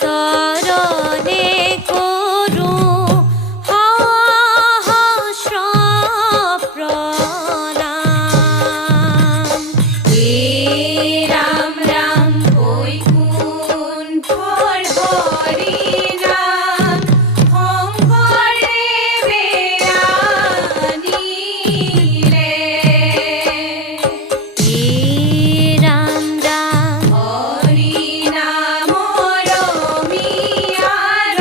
চৰণে কৰোঁ সহস্ৰ প্ৰণাম। হে ৰাম ৰাম বৈকুণ্ঠৰ হৰি নাম শংকৰদেৱে আনিলে। হে ৰাম ৰাম হৰি নামৰ মিয়াৰ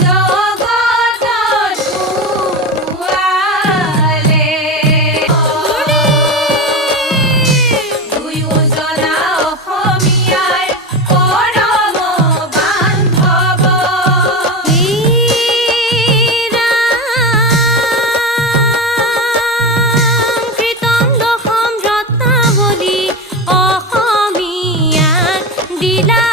জগতত ধুৱালে। দুয়োজনা অসমীয়াৰ পৰম বান্ধৱ। হে ৰাম কীৰ্তন দশম ৰত্নাৱলী অসমীয়াক দিলা।